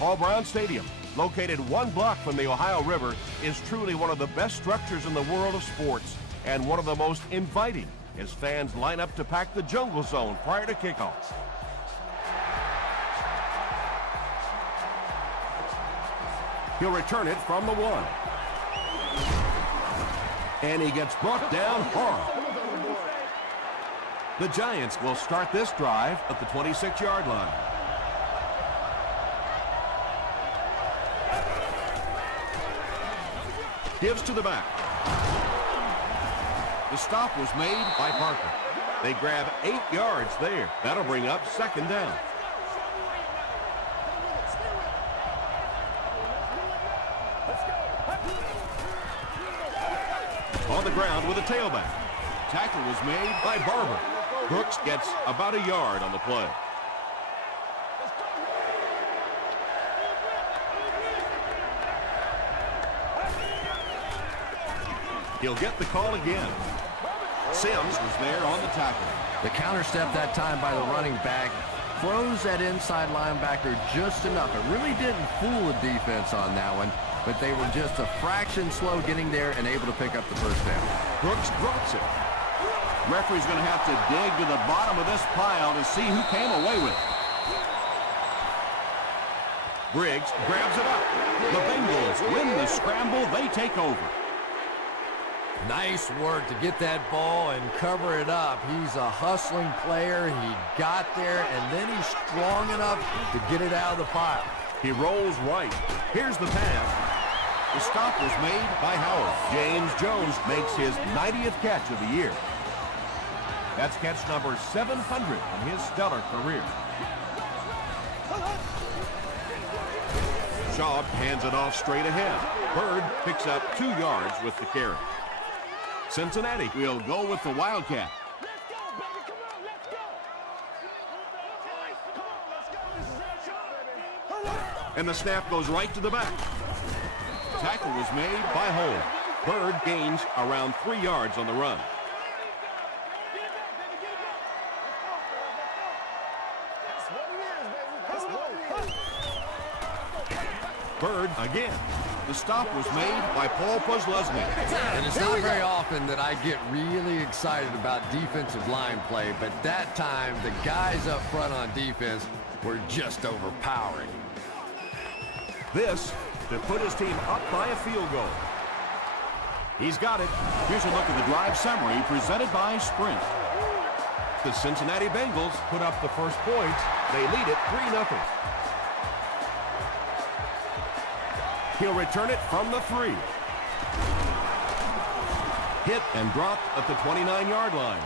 Paul Brown Stadium, located 1 block from the Ohio River, is truly one of the best structures in the world of sports and one of the most inviting as fans line up to pack the jungle zone prior to kickoff. He'll return it from the 1. And he gets brought down hard. The Giants will start this drive at the 26-yard line. Gives to the back. The stop was made by Parker. They grab 8 yards there. That'll bring up 2nd down. On the ground with a tailback. Tackle was made by Barber. Brooks gets about a yard on the play. He'll get the call again. Sims was there on the tackle. The counter step that time by the running back froze that inside linebacker just enough. It really didn't fool the defense on that one, but they were just a fraction slow getting there and able to pick up the first down. Brooks drops it. Referee's going to have to dig to the bottom of this pile to see who came away with it. Briggs grabs it up. The Bengals win the scramble. They take over. Nice work to get that ball and cover it up. He's a hustling player. He got there, and then he's strong enough to get it out of the pile. He rolls right. Here's the pass. The stop was made by Howard. James Jones makes his 90th catch of the year. That's catch number 700 in his stellar career. Shaw hands it off straight ahead. Bird picks up 2 yards with the carry. Cincinnati will go with the Wildcat. And the snap goes right to the back. Tackle was made by Hole. Bird gains around 3 yards on the run. Bird again. The stop was made by Paul Posluszny. And it's not very often that I get really excited about defensive line play, but that time the guys up front on defense were just overpowering. This to put his team up by a field goal. He's got it. Here's a look at the drive summary presented by Sprint. The Cincinnati Bengals put up the first points. They lead it 3-0. He'll return it from the 3. Hit and dropped at the 29-yard line.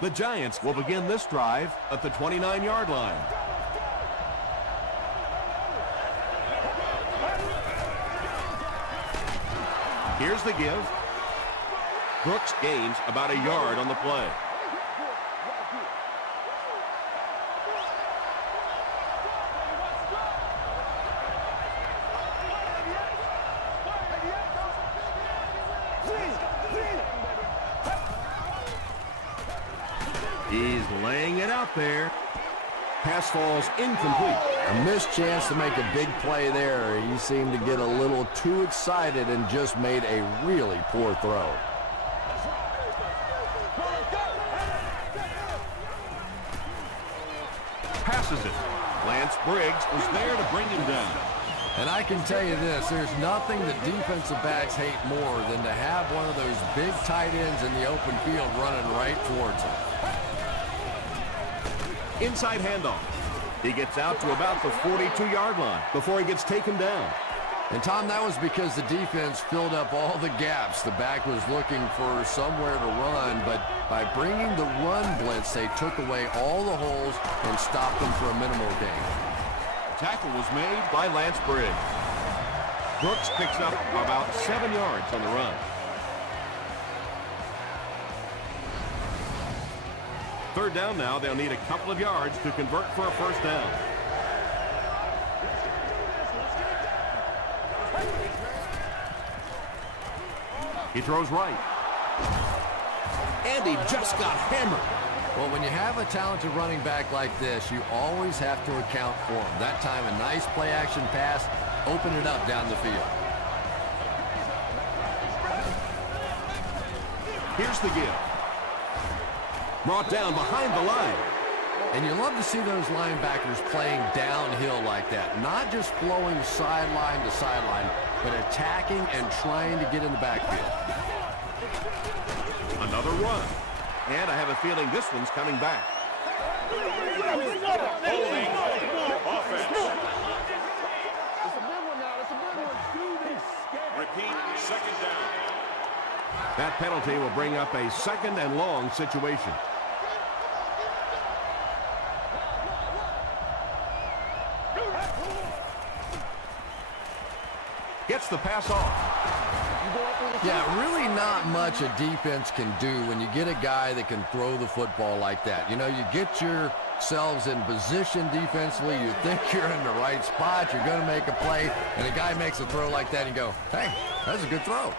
The Giants will begin this drive at the 29-yard line. Here's the give. Brooks gains about a yard on the play. He's laying it out there. Pass falls incomplete. A missed chance to make a big play there. He seemed to get a little too excited and just made a really poor throw. Passes it. Lance Briggs was there to bring him down. And I can tell you this, there's nothing that defensive backs hate more than to have one of those big tight ends in the open field running right towards them. Inside handoff. He gets out to about the 42-yard line before he gets taken down. And Tom, that was because the defense filled up all the gaps. The back was looking for somewhere to run, but by bringing the run blitz, they took away all the holes and stopped them for a minimal gain. Tackle was made by Lance Briggs. Brooks picks up about 7 yards on the run. Third down now. They'll need a couple of yards to convert for a first down. He throws right. And he just got hammered. Well, when you have a talented running back like this, you always have to account for him. That time, a nice play-action pass, open it up down the field. Here's the give. Brought down behind the line. And you love to see those linebackers playing downhill like that. Not just flowing sideline to sideline, but attacking and trying to get in the backfield. Another run. And I have a feeling this one's coming back. Holding offense. It's a big one now. It's a big one. Repeat, second down. That penalty will bring up a second and long situation. Gets the pass off. Yeah, really not much a defense can do when you get a guy that can throw the football like that. You know, you get yourselves in position defensively. You think you're in the right spot. You're going to make a play, and a guy makes a throw like that, and you go, hey, that's a good throw.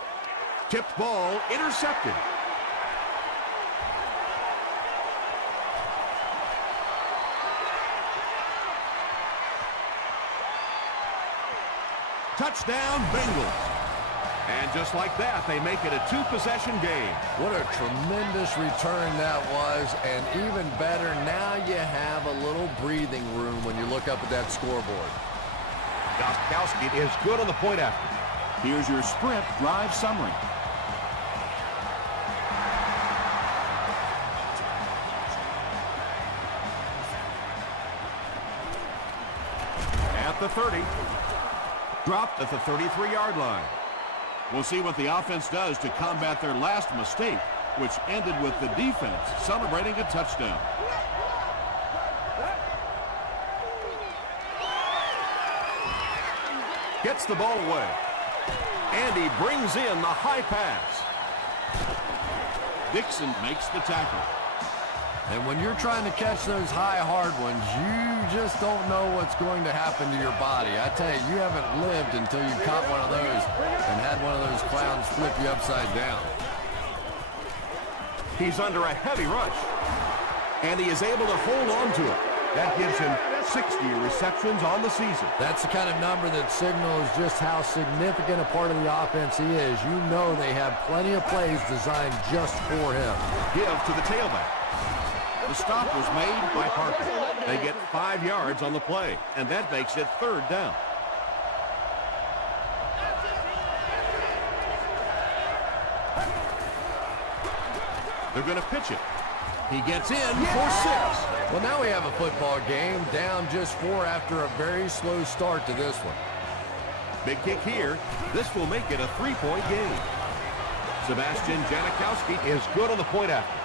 Tipped ball, intercepted. Touchdown, Bengals. And just like that, they make it a two-possession game. What a tremendous return that was, and even better, now you have a little breathing room when you look up at that scoreboard. Gostkowski is good on the point after. Here's your sprint drive summary. At the 30. Dropped at the 33-yard line. We'll see what the offense does to combat their last mistake, which ended with the defense celebrating a touchdown. Gets the ball away. And he brings in the high pass. Dixon makes the tackle. And when you're trying to catch those high, hard ones, you just don't know what's going to happen to your body. I tell you, you haven't lived until you caught one of those and had one of those clowns flip you upside down. He's under a heavy rush. And he is able to hold on to it. That gives him 60 receptions on the season. That's the kind of number that signals just how significant a part of the offense he is. You know they have plenty of plays designed just for him. Give to the tailback. The stop was made by Parker. They get 5 yards on the play, and that makes it third down. They're going to pitch it. He gets in for 6. Well, now we have a football game down just 4 after a very slow start to this one. Big kick here. This will make it a 3-point game. Sebastian Janikowski is good on the point after.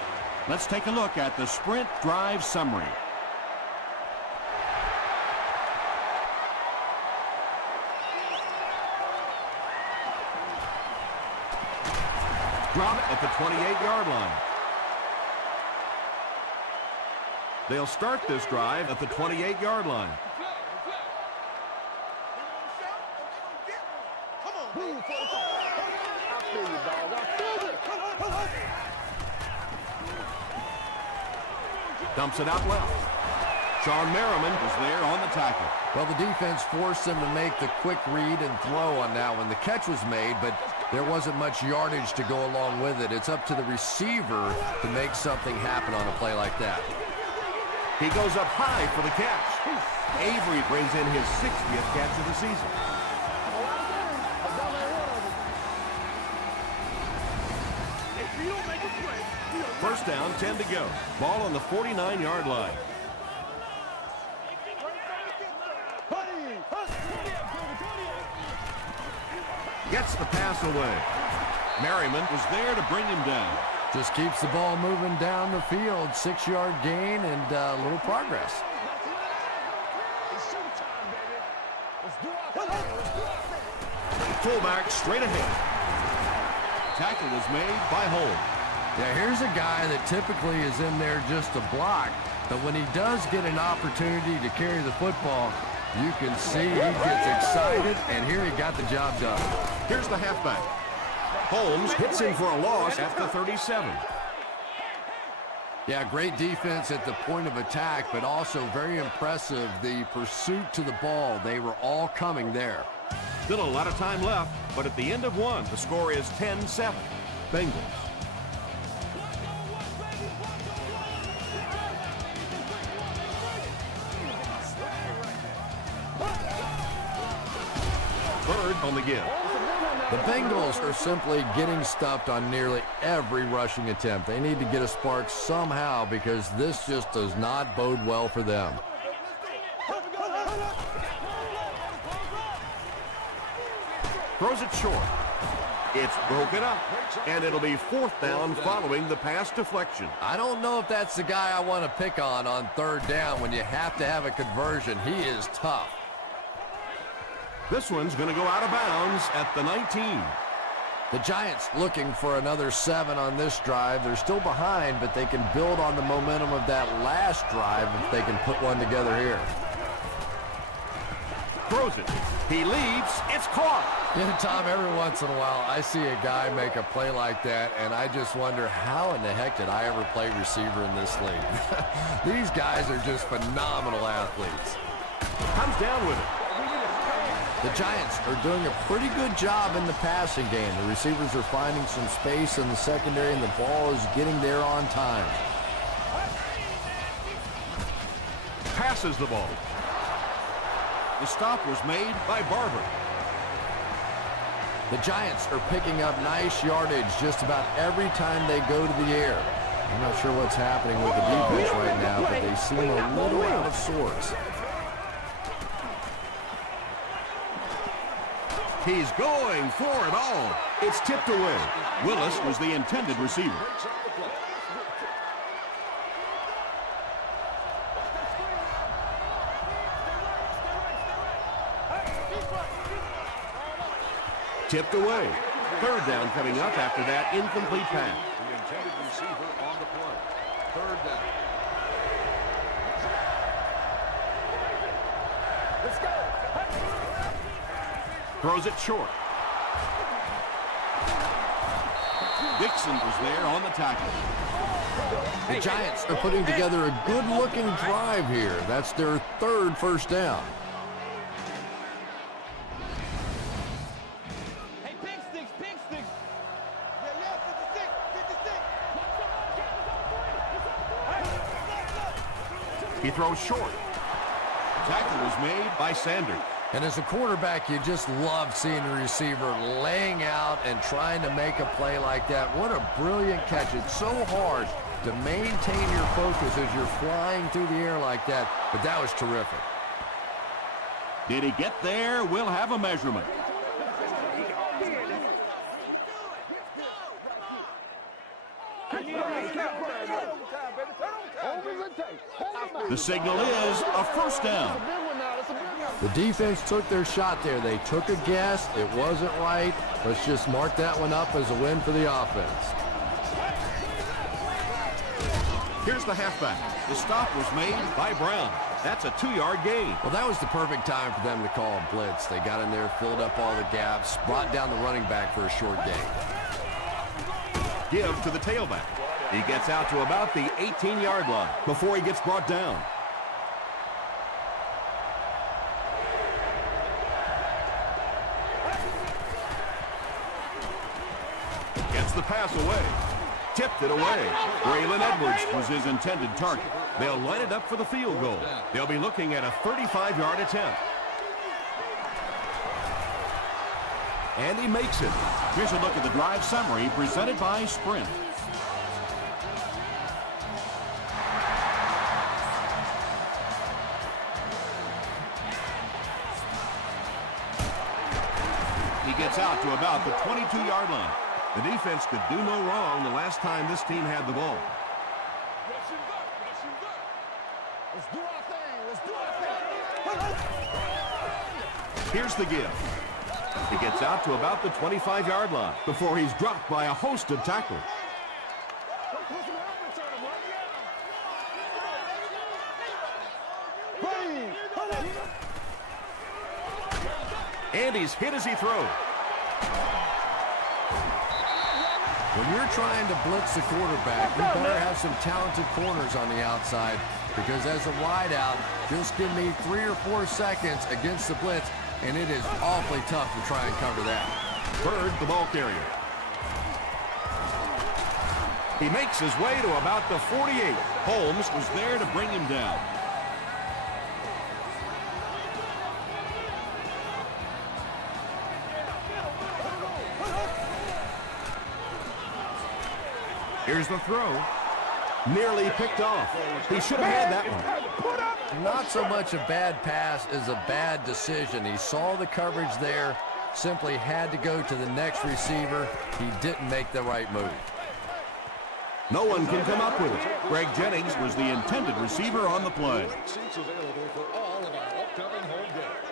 Let's take a look at the sprint drive summary. Drop at the 28-yard line. They'll start this drive at the 28-yard line. Dumps it out left. Sean Merriman was there on the tackle. Well, the defense forced them to make the quick read and throw on that one. The catch was made, but there wasn't much yardage to go along with it. It's up to the receiver to make something happen on a play like that. He goes up high for the catch. Avery brings in his 60th catch of the season. First down, 10 to go. Ball on the 49-yard line. Gets the pass away. Merriman was there to bring him down. Just keeps the ball moving down the field. 6-yard gain and a little progress. Fullback straight ahead. Tackle was made by Holmes. Yeah, here's a guy that typically is in there just to block, but when he does get an opportunity to carry the football, you can see he gets excited, and here he got the job done. Here's the halfback. Holmes hits him for a loss at the 37. Yeah, great defense at the point of attack, but also very impressive, the pursuit to the ball. They were all coming there. Still a lot of time left, but at the end of one, the score is 10-7. Bengals. Third on the give. The Bengals are simply getting stuffed on nearly every rushing attempt. They need to get a spark somehow because this just does not bode well for them. Throws it short. It's broken up, and it'll be fourth down following the pass deflection. I don't know if that's the guy I want to pick on third down when you have to have a conversion. He is tough. This one's going to go out of bounds at the 19. The Giants looking for another 7 on this drive. They're still behind, but they can build on the momentum of that last drive if they can put one together here. Throws it. He leaps. It's caught. Yeah, Tom, every once in a while, I see a guy make a play like that, and I just wonder how in the heck did I ever play receiver in this league? These guys are just phenomenal athletes. Comes down with it. The Giants are doing a pretty good job in the passing game. The receivers are finding some space in the secondary, and the ball is getting there on time. Passes the ball. The stop was made by Barber. The Giants are picking up nice yardage just about every time they go to the air. I'm not sure what's happening with the defense right now, but they seem a little out of sorts. He's going for it all. It's tipped away. Willis was the intended receiver. Tipped away. Third down coming up after that incomplete pass. The intended receiver on the play. Third down. Let's go. Throws it short. Dixon was there on the tackle. The Giants are putting together a good-looking drive here. That's their third first down. Hey, big sticks, big sticks. He throws short. Tackle was made by Sanders. And as a quarterback, you just love seeing a receiver laying out and trying to make a play like that. What a brilliant catch. It's so hard to maintain your focus as you're flying through the air like that, but that was terrific. Did he get there? We'll have a measurement. The signal is a first down. The defense took their shot there. They took a guess. It wasn't right. Let's just mark that one up as a win for the offense. Here's the halfback. The stop was made by Brown. That's a 2-yard gain. Well, that was the perfect time for them to call a blitz. They got in there, filled up all the gaps, brought down the running back for a short gain. Give to the tailback. He gets out to about the 18-yard line before he gets brought down. Gets the pass away. Tipped it away. Braylon Edwards was his intended target. They'll line it up for the field goal. They'll be looking at a 35-yard attempt. And he makes it. Here's a look at the drive summary presented by Sprint. He gets out to about the 22-yard line. The defense could do no wrong the last time this team had the ball. Let's do our thing. Let's do our thing. Here's the give. He gets out to about the 25-yard line before he's dropped by a host of tacklers. And he's hit as he throws. When you're trying to blitz the quarterback, you better have some talented corners on the outside, because as a wideout, just give me 3 or 4 seconds against the blitz, and it is awfully tough to try and cover that. Bird, the ball carrier. He makes his way to about the 48. Holmes was there to bring him down. Here's the throw. Nearly picked off. He should have had that one. Not so much a bad pass as a bad decision. He saw the coverage there, simply had to go to the next receiver. He didn't make the right move. No one can come up with it. Greg Jennings was the intended receiver on the play. Seats available for all of our upcoming home games.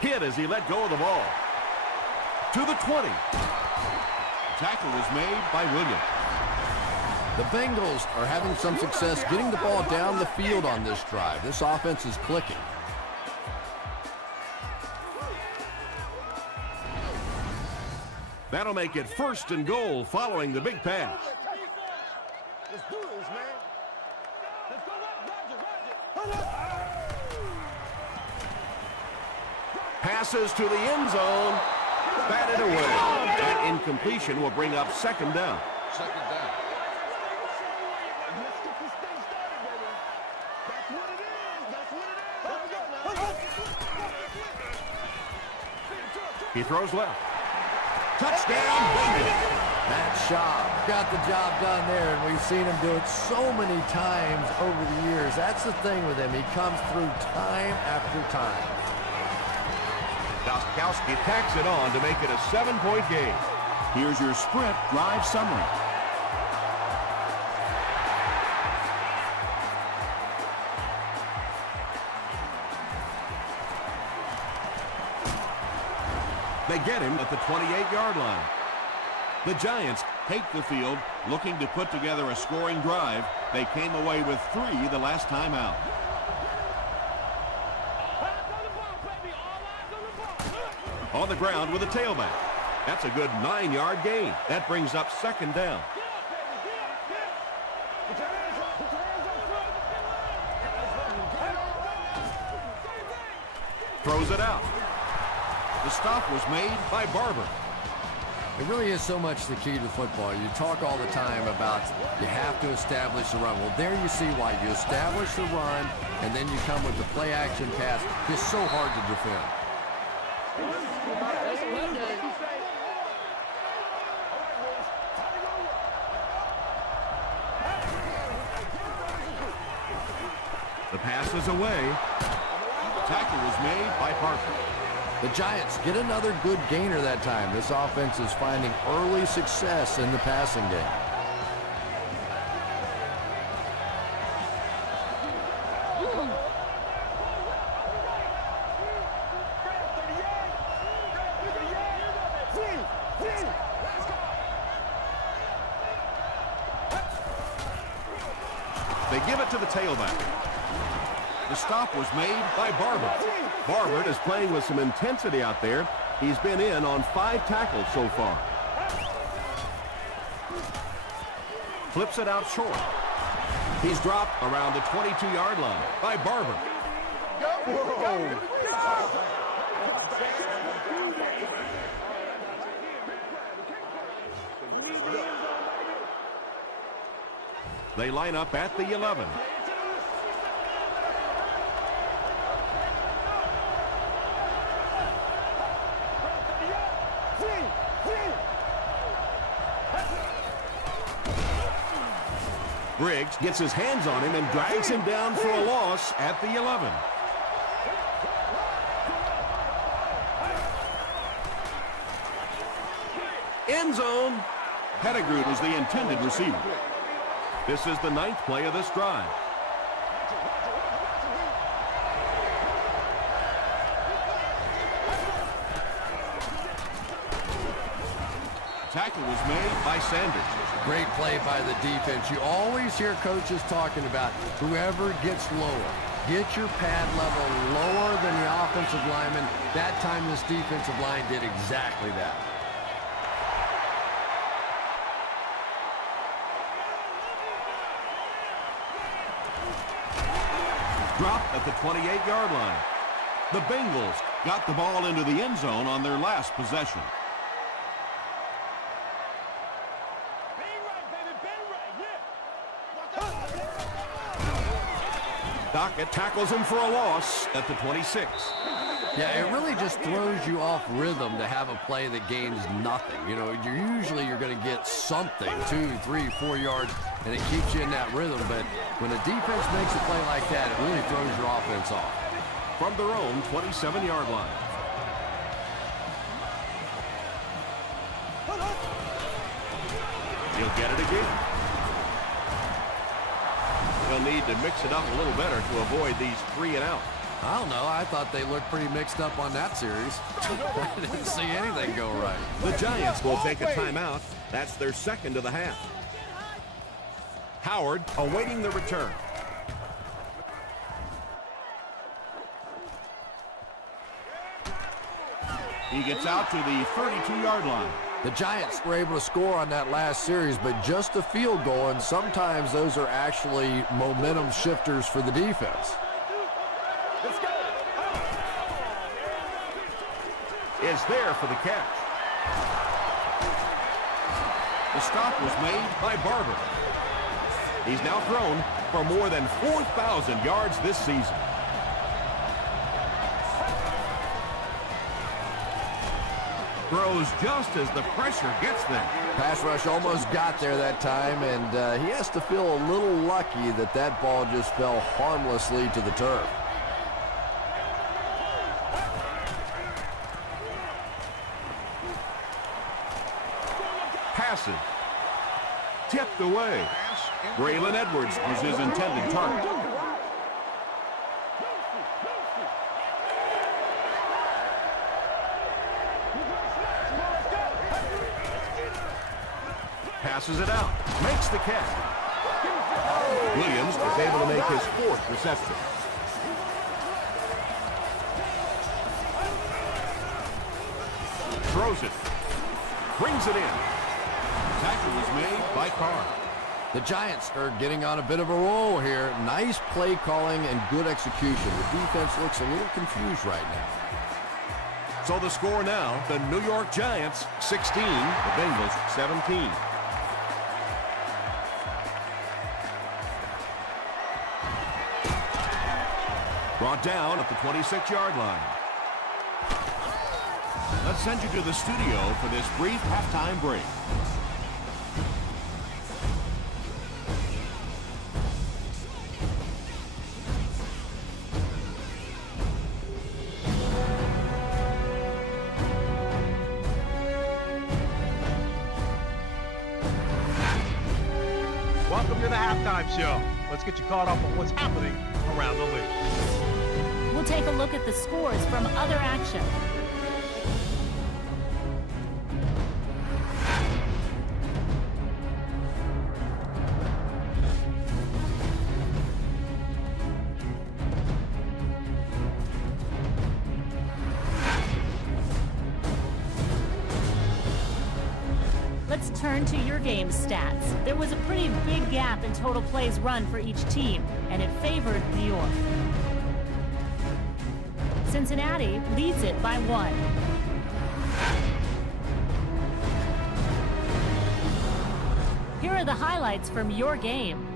Hit as he let go of the ball. To the 20. Tackle was made by Williams. The Bengals are having some success getting the ball down the field on this drive. This offense is clicking. That'll make it 1st and goal following the big pass. Let's do this, man. Let's go, Roger. Passes to the end zone. Batted away. That incompletion will bring up 2nd down. 2nd down. Let's get this thing started, baby. That's what it is. That's what it is. He throws left. Touchdown, Bengals. Matt Schaub got the job done there, and we've seen him do it so many times over the years. That's the thing with him. He comes through time after time. Gostkowski tacks it on to make it a 7-point game. Here's your Sprint drive summary. They get him at the 28-yard line. The Giants take the field, looking to put together a scoring drive. They came away with 3 the last time out. On the ground with a tailback. That's a good 9-yard gain. That brings up 2nd down. Throws it out. The stop was made by Barber. It really is so much the key to football. You talk all the time about you have to establish the run. Well, there you see why. You establish the run, and then you come with the play-action pass. It's so hard to defend. The pass is away. Tackle was made by Parker. The Giants get another good gainer that time. This offense is finding early success in the passing game. They give it to the tailback. The stop was made by Barber. Barber is playing with some intensity out there. He's been in on 5 tackles so far. Flips it out short. He's dropped around the 22-yard line by Barber. They line up at the 11. Briggs gets his hands on him and drags him down for a loss at the 11. End zone. Pettigrew was the intended receiver. This is the 9th play of this drive. Tackle was made by Sanders. Great play by the defense. You always hear coaches talking about whoever gets lower. Get your pad level lower than the offensive lineman. That time this defensive line did exactly that. Dropped at the 28-yard line. The Bengals got the ball into the end zone on their last possession. Dockett tackles him for a loss at the 26. Yeah, it really just throws you off rhythm to have a play that gains nothing. You know, you're going to get something, 2, 3, 4 yards, and it keeps you in that rhythm. But when a defense makes a play like that, it really throws your offense off. From their own 27-yard line. He'll get it again. He'll need to mix it up a little better to avoid these 3 and out. I don't know. I thought they looked pretty mixed up on that series. I didn't see anything go right. The Giants will take a timeout. That's their second of the half. Howard awaiting the return. He gets out to the 32-yard line. The Giants were able to score on that last series, but just a field goal, and sometimes those are actually momentum shifters for the defense. Let's go. Is there for the catch. The stop was made by Barber. He's now thrown for more than 4,000 yards this season. Throws just as the pressure gets there. Pass rush almost got there that time, and he has to feel a little lucky that that ball just fell harmlessly to the turf. Passes. Tipped away. Braylon Edwards was his intended target. Passes it out. Makes the catch. Williams is able to make his 4th reception. Throws it. Brings it in. Tackle was made by Carr. The Giants are getting on a bit of a roll here. Nice play calling and good execution. The defense looks a little confused right now. So the score now, the New York Giants 16, the Bengals 17. Brought down at the 26-yard line. Let's send you to the studio for this brief halftime break. Welcome to the halftime show. Let's get you caught up on what's happening around the league. We'll take a look at the scores from other action. Let's turn to your game stats. There was a pretty big gap in total plays run for each team, and it favored New York. Cincinnati leads it by 1. Here are the highlights from your game.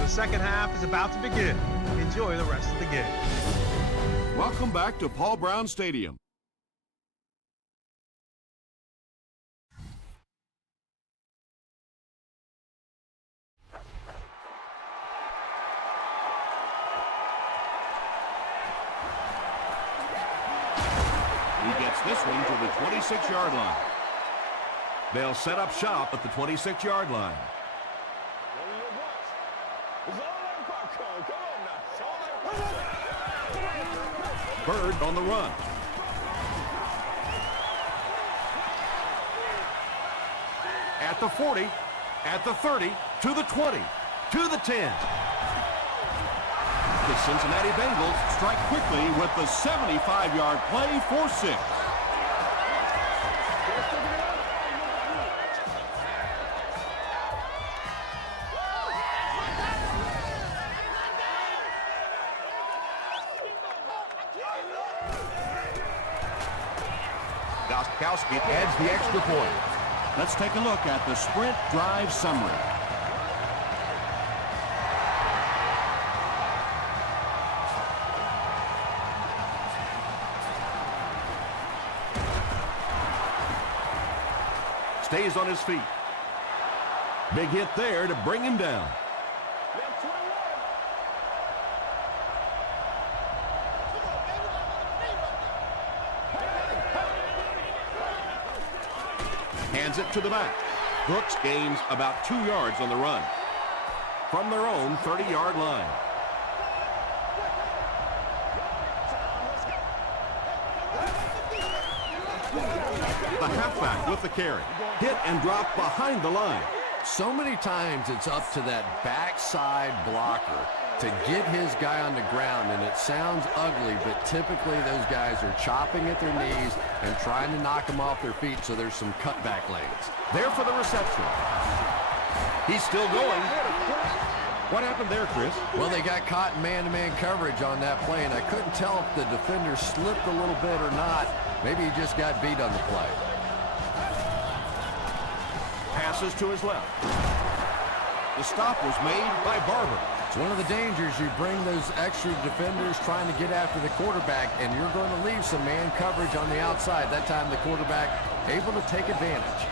The second half is about to begin. Enjoy the rest of the game. Welcome back to Paul Brown Stadium. He gets this one to the 26-yard line. They'll set up shop at the 26-yard line. Bird on the run. At the 40, at the 30, to the 20, to the 10. The Cincinnati Bengals strike quickly with the 75-yard play for 6. Goskowski adds the extra point. Let's take a look at the sprint drive summary. Stays on his feet. Big hit there to bring him down. Hands it to the back. Brooks gains about 2 yards on the run from their own 30-yard line. The halfback with the carry. Hit and drop behind the line. So many times it's up to that backside blocker to get his guy on the ground, and it sounds ugly, but typically those guys are chopping at their knees and trying to knock them off their feet, so there's some cutback lanes. There for the reception. He's still going. What happened there, Chris? Well, they got caught in man-to-man coverage on that play, and I couldn't tell if the defender slipped a little bit or not. Maybe he just got beat on the play. Passes to his left. The stop was made by Barber. It's one of the dangers. You bring those extra defenders trying to get after the quarterback, and you're going to leave some man coverage on the outside. That time the quarterback able to take advantage.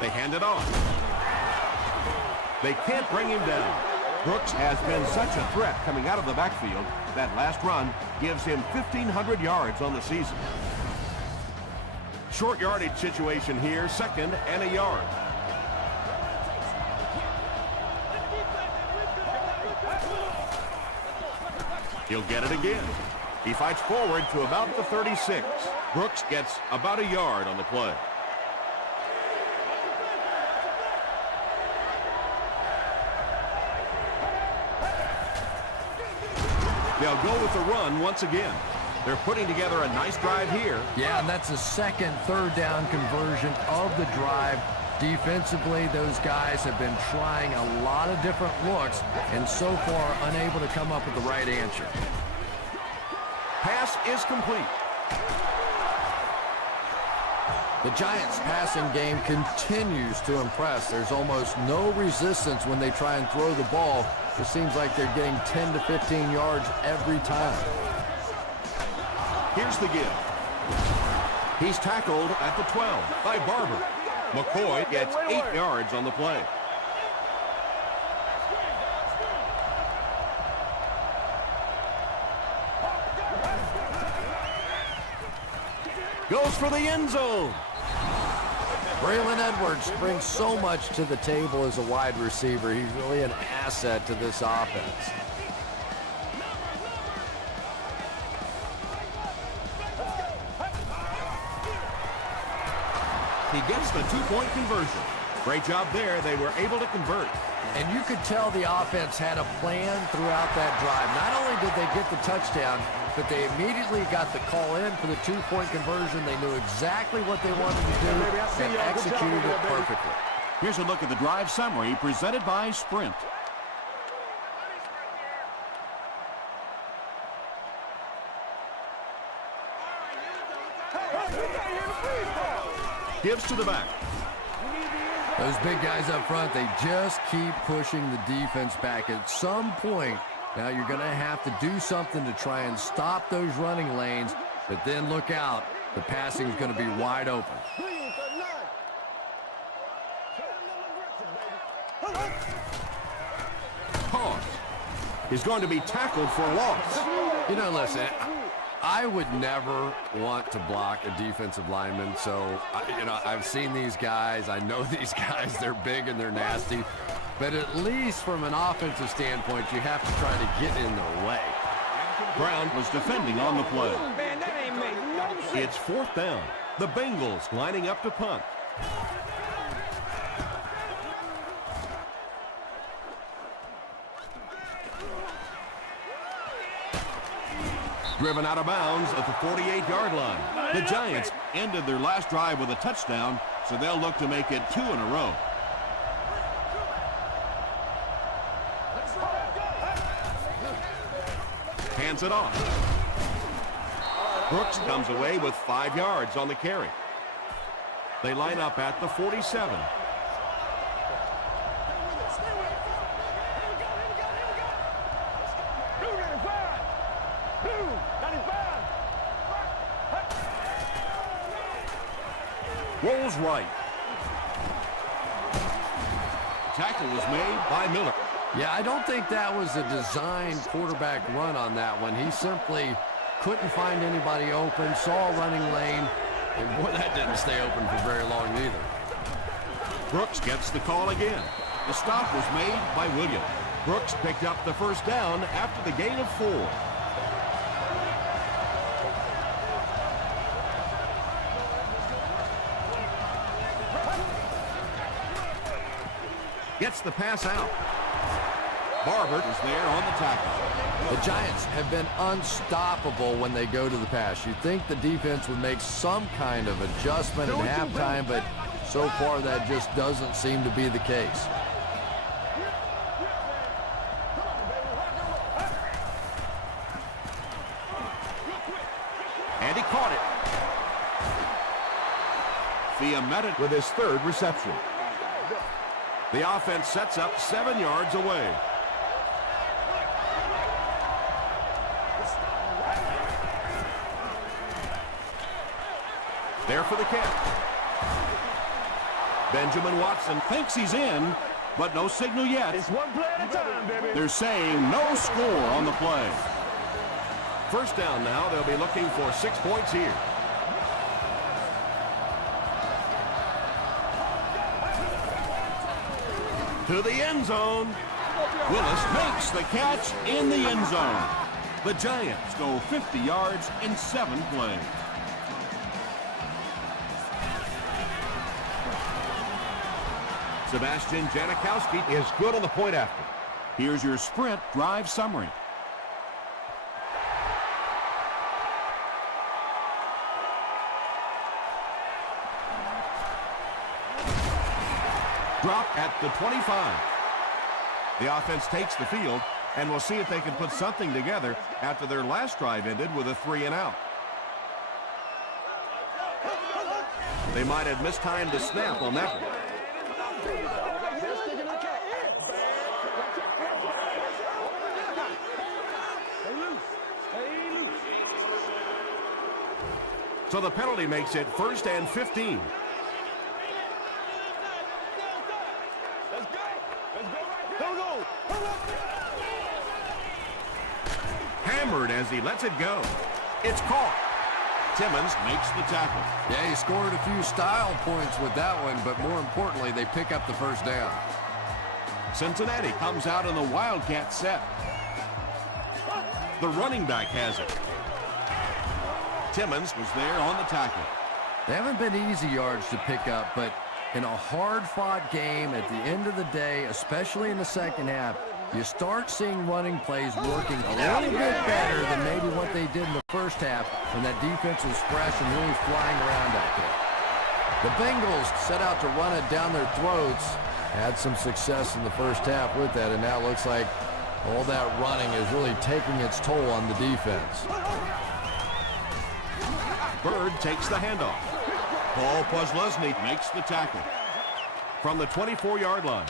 They hand it off. They can't bring him down. Brooks has been such a threat coming out of the backfield. That last run gives him 1,500 yards on the season. Short yardage situation here, 2nd and a yard. He'll get it again. He fights forward to about the 36. Brooks gets about a yard on the play. They'll go with the run once again. They're putting together a nice drive here. Yeah, and that's the second third down conversion of the drive. Defensively, those guys have been trying a lot of different looks and so far unable to come up with the right answer. Pass is complete. The Giants' passing game continues to impress. There's almost no resistance when they try and throw the ball. It seems like they're getting 10 to 15 yards every time. Here's the give. He's tackled at the 12 by Barber. McCoy gets 8 yards on the play. Goes for the end zone. Braylon Edwards brings so much to the table as a wide receiver. He's really an asset to this offense. He gets the 2-point conversion. Great job there. They were able to convert. And you could tell the offense had a plan throughout that drive. Not only did they get the touchdown, but they immediately got the call in for the 2-point conversion. They knew exactly what they wanted to do and executed it perfectly. Here's a look at the drive summary presented by Sprint. Gives to the back. Those big guys up front, they just keep pushing the defense back. At some point, now you're going to have to do something to try and stop those running lanes, but then look out. The passing is going to be wide open. Pause. Is going to be tackled for a loss. You know, listen, I would never want to block a defensive lineman. So, I've seen these guys. I know these guys. They're big and they're nasty. But at least from an offensive standpoint, you have to try to get in their way. Brown was defending on the play. Man, that ain't make no sense. It's 4th down. The Bengals lining up to punt. Driven out of bounds at the 48-yard line. The Giants ended their last drive with a touchdown, so they'll look to make it 2 in a row. Hands it off. Brooks comes away with 5 yards on the carry. They line up at the 47. Rolls right. Tackle was made by Miller. Yeah, I don't think that was a designed quarterback run on that one. He simply couldn't find anybody open, saw a running lane, and boy, that didn't stay open for very long either. Brooks gets the call again. The stop was made by Williams. Brooks picked up the first down after the gain of 4. Gets the pass out. Barber is there on the tackle. The Giants have been unstoppable when they go to the pass. You'd think the defense would make some kind of adjustment at halftime, but so far that just doesn't seem to be the case. And he caught it. Thea met it with his 3rd reception. The offense sets up 7 yards away. There for the catch. Benjamin Watson thinks he's in, but no signal yet. It's one play at a time, baby. They're saying no score on the play. First down now. They'll be looking for 6 points here. To the end zone. Willis makes the catch in the end zone. The Giants go 50 yards in 7 plays. Sebastian Janikowski is good on the point after. Here's your sprint drive summary. Drop at the 25. The offense takes the field, and we'll see if they can put something together after their last drive ended with a 3-and-out. They might have mistimed the snap on that one. So the penalty makes it 1st and 15. Hammered as he lets it go. It's caught. Timmons makes the tackle. Yeah, he scored a few style points with that one, but more importantly, they pick up the first down. Cincinnati comes out in the Wildcat set. The running back has it. Timmons was there on the tackle. They haven't been easy yards to pick up, but in a hard-fought game at the end of the day, especially in the second half, you start seeing running plays working a little bit better than maybe what they did in the first half when that defense was fresh and really flying around out there. The Bengals set out to run it down their throats, had some success in the first half with that, and now it looks like all that running is really taking its toll on the defense. Bird takes the handoff. Paul Posluszny makes the tackle from the 24-yard line.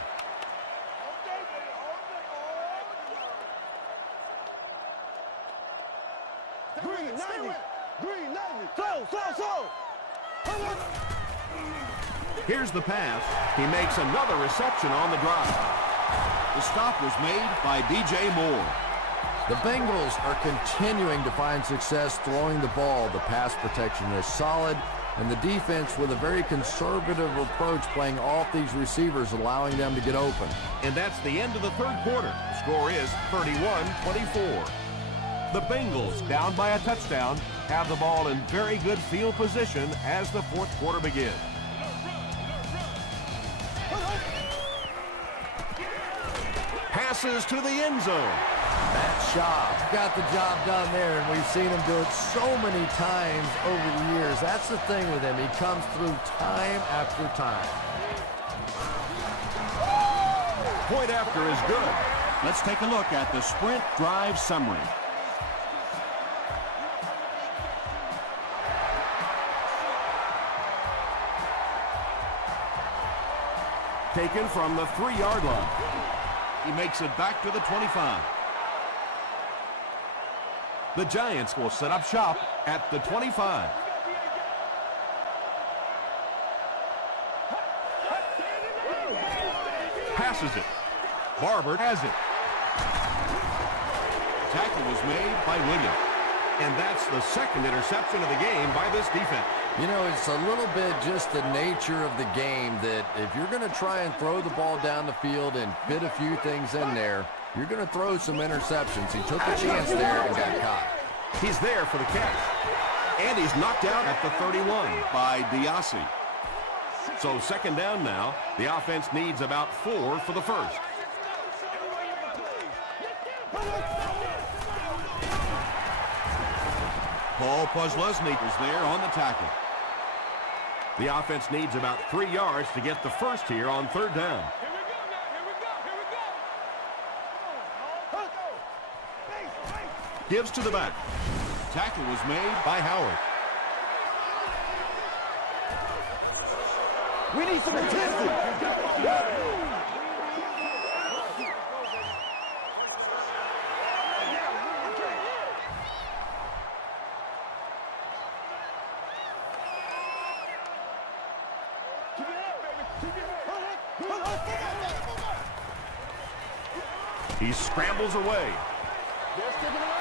Here's the pass. He makes another reception on the drive. The stop was made by DJ Moore. The Bengals are continuing to find success throwing the ball. The pass protection is solid, and the defense with a very conservative approach playing off these receivers, allowing them to get open. And that's the end of the third quarter. The score is 31-24. The Bengals, down by a touchdown, have the ball in very good field position as the fourth quarter begins. Passes to the end zone. Matt Schaub got the job done there, and we've seen him do it so many times over the years. That's the thing with him. He comes through time after time. Point after is good. Let's take a look at the sprint drive summary. Taken from the 3-yard line. He makes it back to the 25. The Giants will set up shop at the 25. Passes it. Barber has it. Tackle was made by Williams. And that's the second interception of the game by this defense. You know, it's a little bit just the nature of the game that if you're going to try and throw the ball down the field and fit a few things in there, you're going to throw some interceptions. He took a chance there and got caught. He's there for the catch. And he's knocked out at the 31 by Diassi. So second down now. The offense needs about 4 for the first. Paul Posluszny is there on the tackle. The offense needs about 3 yards to get the first here on third down. Gives to the back. Tackle was made by Howard. We need some attention. He scrambles away.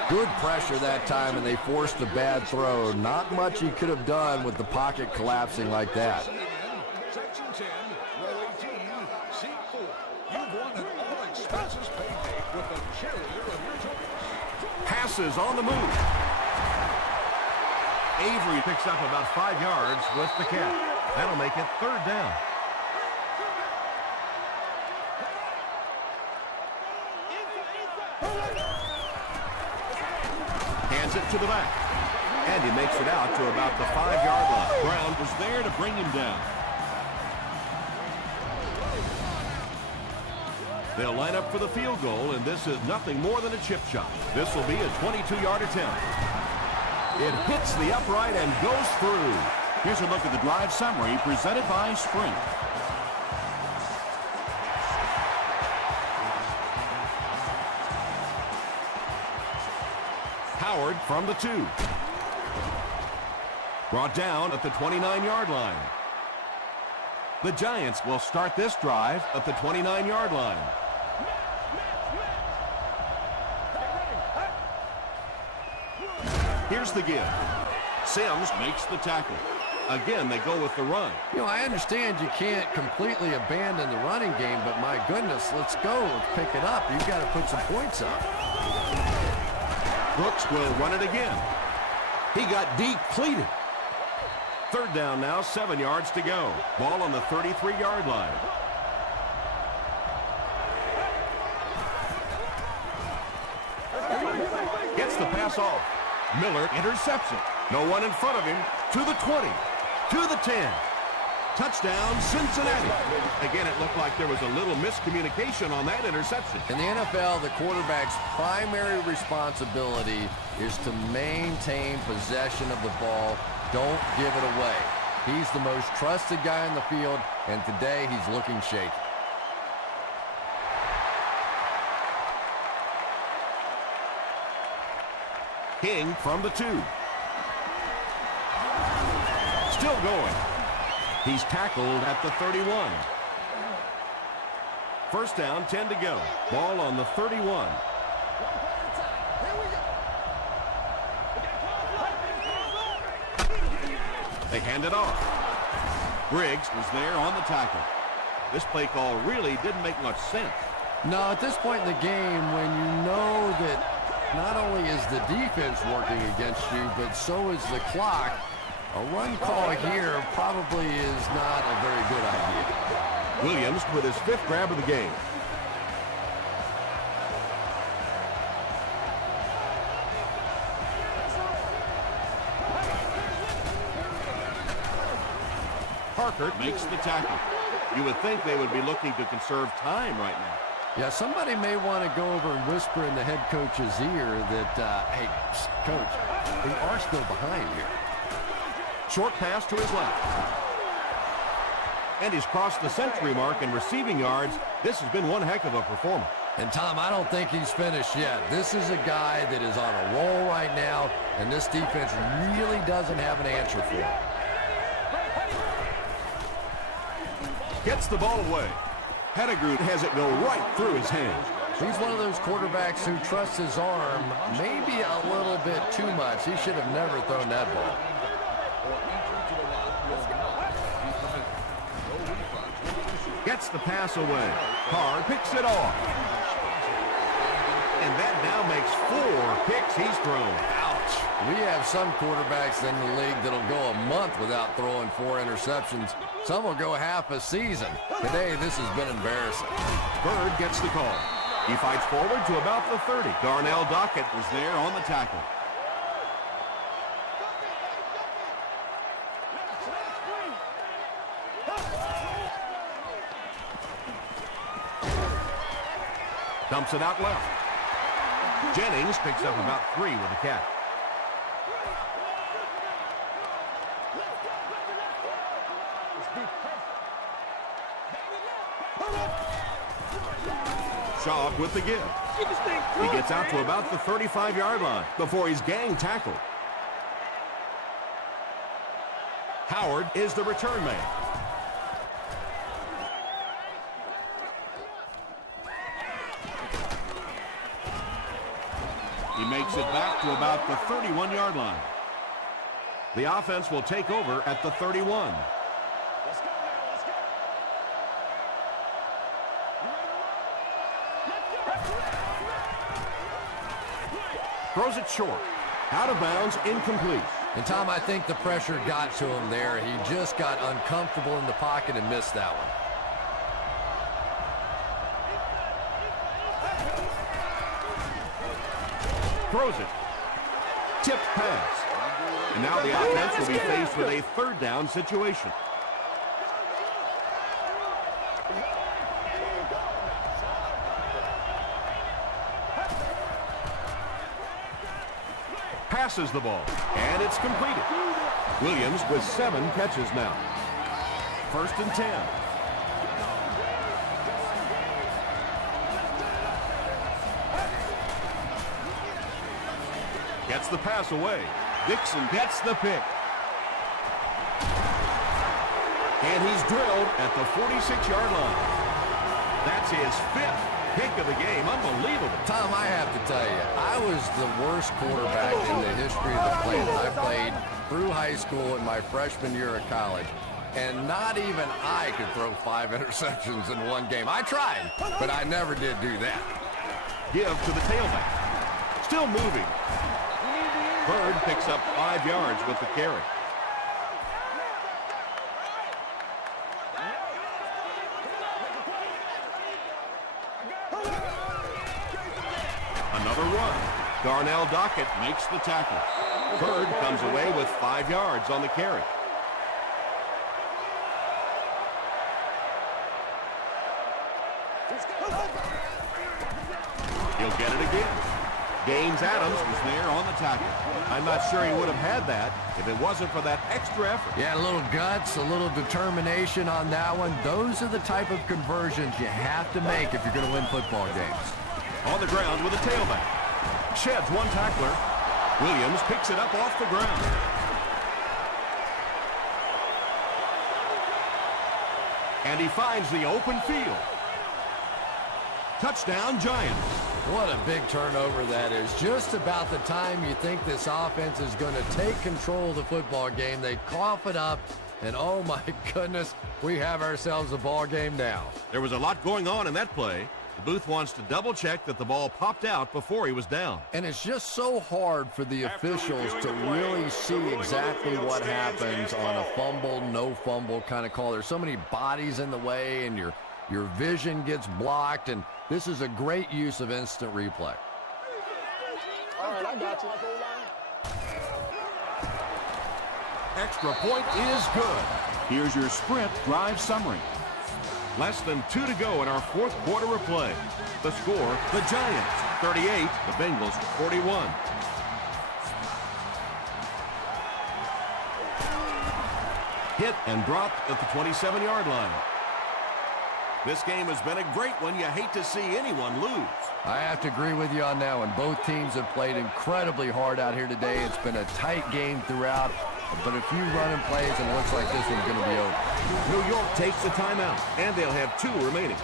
Good pressure that time, and they forced a bad throw. Not much he could have done with the pocket collapsing like that. Section 10, row 18, seat 4. You've won an all-expenses paid day with the cheerleader of your choice. Passes on the move. Avery picks up about 5 yards with the catch. That'll make it third down. Hands it to the back. And he makes it out to about the 5-yard line. Brown was there to bring him down. They'll line up for the field goal, and this is nothing more than a chip shot. This will be a 22-yard attempt. It hits the upright and goes through. Here's a look at the drive summary presented by Sprint. Howard from the 2. Brought down at the 29-yard line. The Giants will start this drive at the 29-yard line. Here's the give. Sims makes the tackle. Again, they go with the run. You know, I understand you can't completely abandon the running game, but my goodness, let's go. Let's pick it up. You've got to put some points up. Brooks will run it again. He got depleted. Third down now, 7 yards to go. Ball on the 33-yard line. Gets the pass off. Miller intercepts it. No one in front of him. To the 20. To the 10. Touchdown, Cincinnati. Again, it looked like there was a little miscommunication on that interception. In the NFL, the quarterback's primary responsibility is to maintain possession of the ball. Don't give it away. He's the most trusted guy in the field, and today he's looking shaky. King from the 2. Still going. He's tackled at the 31. First down, 10 to go. Ball on the 31. They hand it off. Briggs was there on the tackle. This play call really didn't make much sense. No, at this point in the game, when you know that not only is the defense working against you, but so is the clock, a run call here probably is not a very good idea. Williams with his 5th grab of the game. Parker makes the tackle. You would think they would be looking to conserve time right now. Yeah, somebody may want to go over and whisper in the head coach's ear that, hey, coach, we are still behind here. Short pass to his left. And he's crossed the century mark in receiving yards. This has been one heck of a performance. And, Tom, I don't think he's finished yet. This is a guy that is on a roll right now, and this defense really doesn't have an answer for him. Gets the ball away. Pettigrew has it go right through his hands. He's one of those quarterbacks who trusts his arm maybe a little bit too much. He should have never thrown that ball. Gets the pass away. Carr picks it off. And that now makes 4 picks he's thrown. Ouch. We have some quarterbacks in the league that'll go a month without throwing 4 interceptions. Some will go half a season. Today, this has been embarrassing. Bird gets the call. He fights forward to about the 30. Darnell Dockett was there on the tackle. Dumps it out left. Jennings picks up about 3 with a catch. Schaub with the give. He gets out to about the 35-yard line before he's gang tackled. Howard is the return man. He makes it back to about the 31-yard line. The offense will take over at the 31. Throws it short. Out of bounds, incomplete. And, Tom, I think the pressure got to him there. He just got uncomfortable in the pocket and missed that one. Throws it. Tipped pass. And now the offense will be faced with a 3rd down situation. Passes the ball, and it's completed. Williams with 7 catches now. 1st and 10. Gets the pass away. Dixon gets the pick. And he's drilled at the 46-yard line. That's his 5th pick of the game. Unbelievable. Tom, I have to tell you, I was the worst quarterback in the history of the planet. I played through high school and my freshman year of college, and not even I could throw 5 interceptions in one game. I tried, but I never did do that. Give to the tailback. Still moving. Bird picks up 5 yards with the carry. Another run. Darnell Dockett makes the tackle. Bird comes away with 5 yards on the carry. He'll get it again. Gaines Adams was there on the tackle. I'm not sure he would have had that if it wasn't for that extra effort. Yeah, a little guts, a little determination on that one. Those are the type of conversions you have to make if you're going to win football games. On the ground with a tailback. Sheds one tackler. Williams picks it up off the ground. And he finds the open field. Touchdown, Giants. What a big turnover that is. Just about the time you think this offense is going to take control of the football game, they cough it up, and oh my goodness, we have ourselves a ball game now. There was a lot going on in that play. The booth wants to double-check that the ball popped out before he was down. And it's just so hard for the officials to really see exactly what happens on a fumble, no fumble kind of call. There's so many bodies in the way, and your vision gets blocked, and this is a great use of instant replay. All right, I got you. Extra point is good. Here's your sprint drive summary. Less than 2 to go in our fourth quarter of play. The score, the Giants 38, the Bengals 41. Hit and dropped at the 27-yard line. This game has been a great one. You hate to see anyone lose. I have to agree with you on that one. Both teams have played incredibly hard out here today. It's been a tight game throughout, but a few running plays, and it looks like this one's going to be over. New York takes the timeout, and they'll have 2 remaining.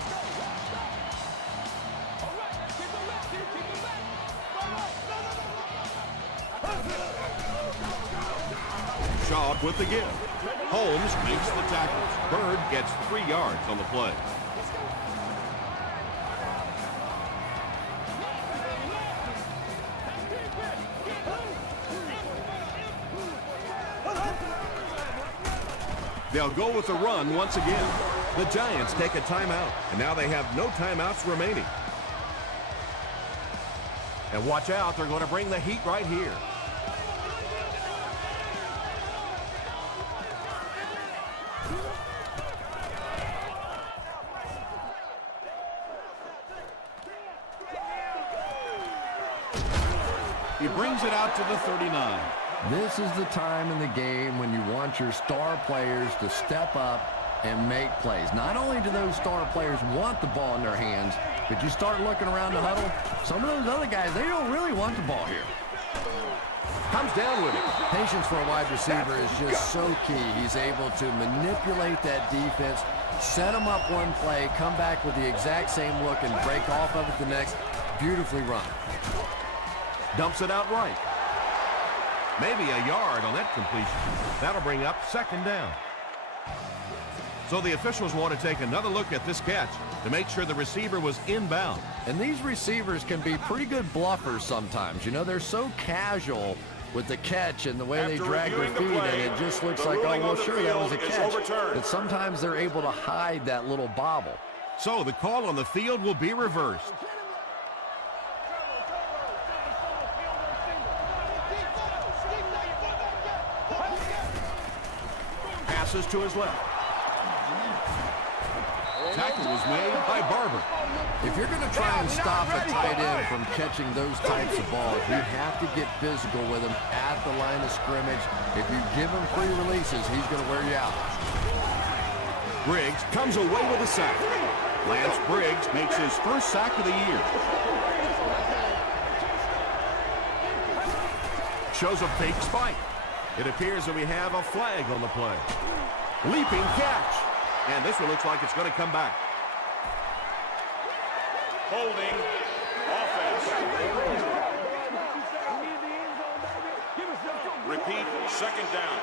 Shaw with the give. Holmes makes the tackles. Bird gets 3 yards on the play. They'll go with the run once again. The Giants take a timeout, and now they have no timeouts remaining. And watch out, they're going to bring the heat right here. He brings it out to the 39. This is the time in the game when you want your star players to step up and make plays. Not only do those star players want the ball in their hands, but you start looking around the huddle, some of those other guys, they don't really want the ball here. Comes down with it. Patience for a wide receiver is just so key. He's able to manipulate that defense, set them up one play, come back with the exact same look, and break off of it the next. Beautifully run. Dumps it out right. Maybe a yard on that completion. That'll bring up 2nd down. So the officials want to take another look at this catch to make sure the receiver was inbound. And these receivers can be pretty good bluffers sometimes. You know, they're so casual with the catch and the way they drag their feet, and it just looks like, oh, well, sure, that was a catch. But sometimes they're able to hide that little bobble. So the call on the field will be reversed. Passes to his left. Tackle was made by Barber. If you're going to try and stop a tight end from catching those types of balls, you have to get physical with him at the line of scrimmage. If you give him free releases, he's going to wear you out. Briggs comes away with a sack. Lance Briggs makes his first sack of the year. Shows a fake spike. It appears that we have a flag on the play. Leaping catch. And this one looks like it's going to come back. Holding offense. Repeat, 2nd down.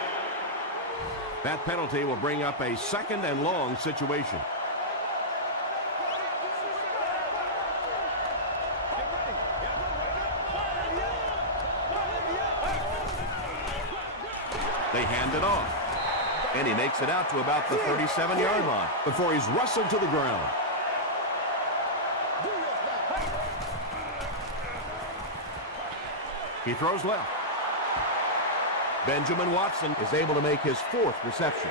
That penalty will bring up a 2nd and long situation. They hand it off. And he makes it out to about the 37-yard line before he's wrestled to the ground. He throws left. Benjamin Watson is able to make his 4th reception.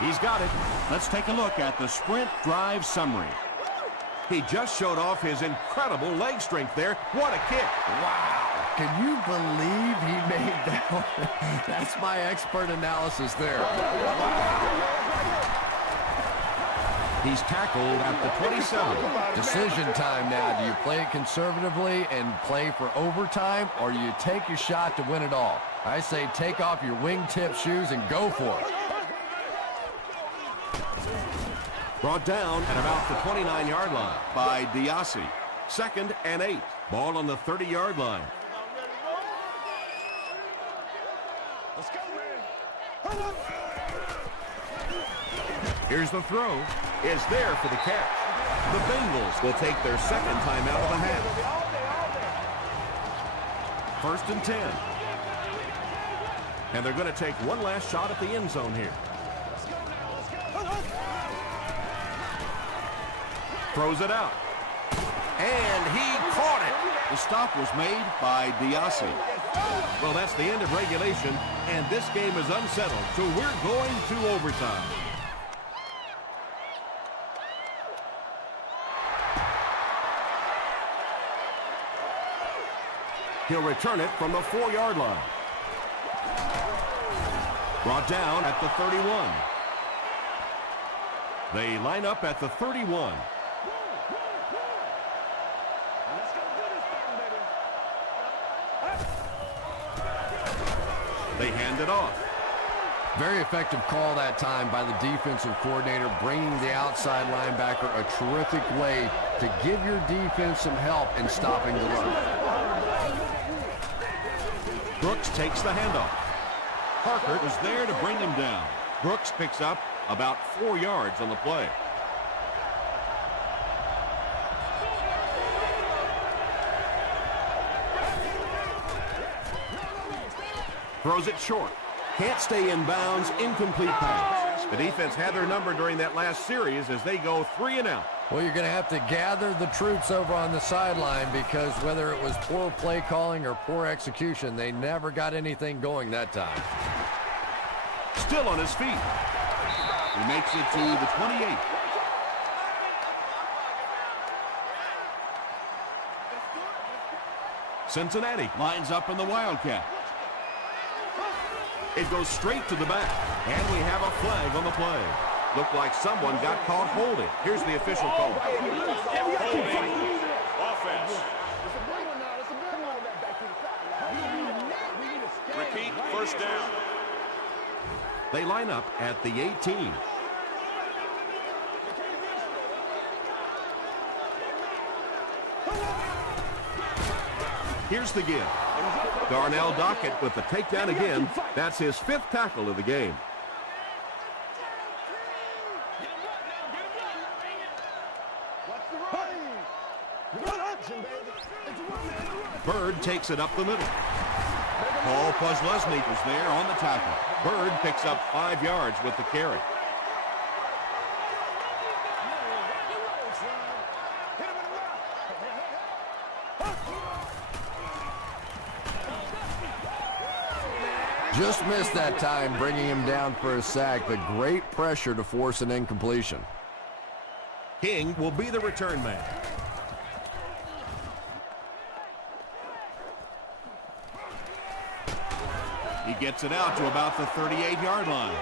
He's got it. Let's take a look at the sprint drive summary. He just showed off his incredible leg strength there. What a kick. Wow. Can you believe he made that one? That's my expert analysis there. He's tackled at the 27. Decision time now. Do you play it conservatively and play for overtime, or do you take your shot to win it all? I say take off your wingtip shoes and go for it. Brought down at about the 29-yard line by Diassi. 2nd and 8. Ball on the 30-yard line. Let's go, man. Here's the throw. It's there for the catch. The Bengals will take their second time out of the half. 1st and 10. And they're going to take one last shot at the end zone here. Throws it out. And he caught it. The stop was made by Diassi. Well, that's the end of regulation, and this game is unsettled, so we're going to overtime. He'll return it from the 4-yard line. Brought down at the 31. They line up at the 31. They hand it off. Very effective call that time by the defensive coordinator, bringing the outside linebacker a terrific way to give your defense some help in stopping the run. Brooks takes the handoff. Parker was there to bring him down. Brooks picks up about 4 yards on the play. Throws it short. Can't stay in bounds. Incomplete pass. The defense had their number during that last series as they go 3 and out. Well, you're going to have to gather the troops over on the sideline because whether it was poor play calling or poor execution, they never got anything going that time. Still on his feet. He makes it to the 28. Cincinnati lines up in the Wildcat. It goes straight to the back, and we have a flag on the play. Looked like someone got caught holding. Here's the official call. Holding. Offense. Repeat, first down. They line up at the 18. Here's the give. Darnell Dockett with the takedown again. That's his 5th tackle of the game. Bird takes it up the middle. Paul Puzlesny was there on the tackle. Bird picks up 5 yards with the carry. Just missed that time, bringing him down for a sack, but great pressure to force an incompletion. King will be the return man. He gets it out to about the 38-yard line.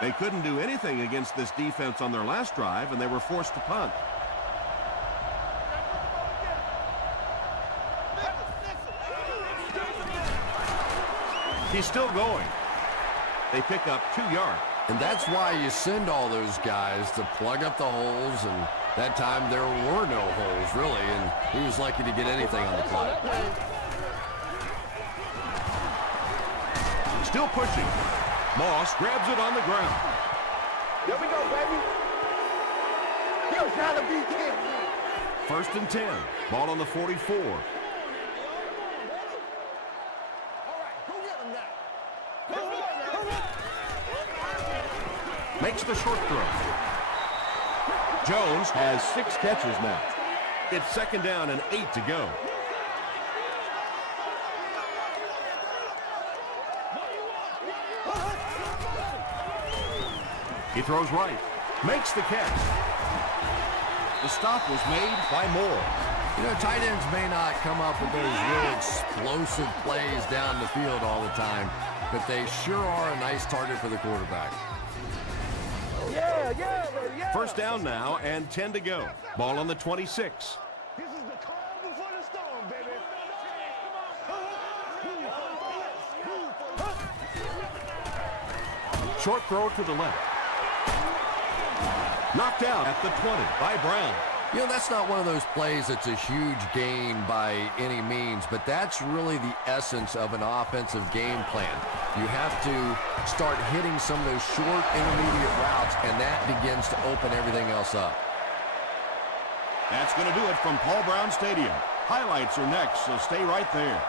They couldn't do anything against this defense on their last drive, and they were forced to punt. He's still going. They pick up 2 yards. And that's why you send all those guys to plug up the holes, and that time there were no holes, really, and he was lucky to get anything on the play. Still pushing. Moss grabs it on the ground. Here we go, baby. You gotta be kidding me. 1st and 10. Ball on the 44. Makes the short throw. Jones has 6 catches now. It's 2nd down and 8 to go. He throws right. Makes the catch. The stop was made by Moore. You know, tight ends may not come up with those real explosive plays down the field all the time, but they sure are a nice target for the quarterback. Yeah. 1st down now and 10 to go. Ball on the 26. This is the calm before the storm, baby. Short throw to the left. Knocked out at the 20 by Brown. You know, that's not one of those plays that's a huge gain by any means, but that's really the essence of an offensive game plan. You have to start hitting some of those short, intermediate routes, and that begins to open everything else up. That's going to do it from Paul Brown Stadium. Highlights are next, so stay right there.